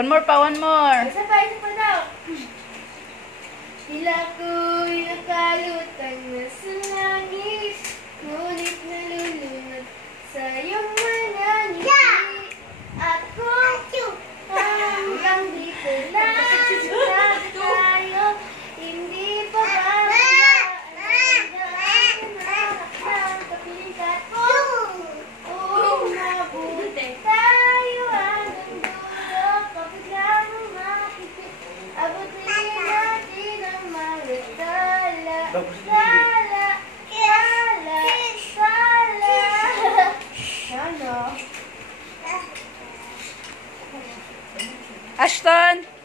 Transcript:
One more pa, one more. Isa pa daw. Tila ko'y nakalutang na sa langit, ngunit nalulunod sa iyong mga ngiti. Ako hanggang dito lang tayo, hindi pa bababa ang kapiling ko. Oo, mabuti tayo hanggang dulo, kapag lamang makikita, abutin natin ang mga tala. Ashton!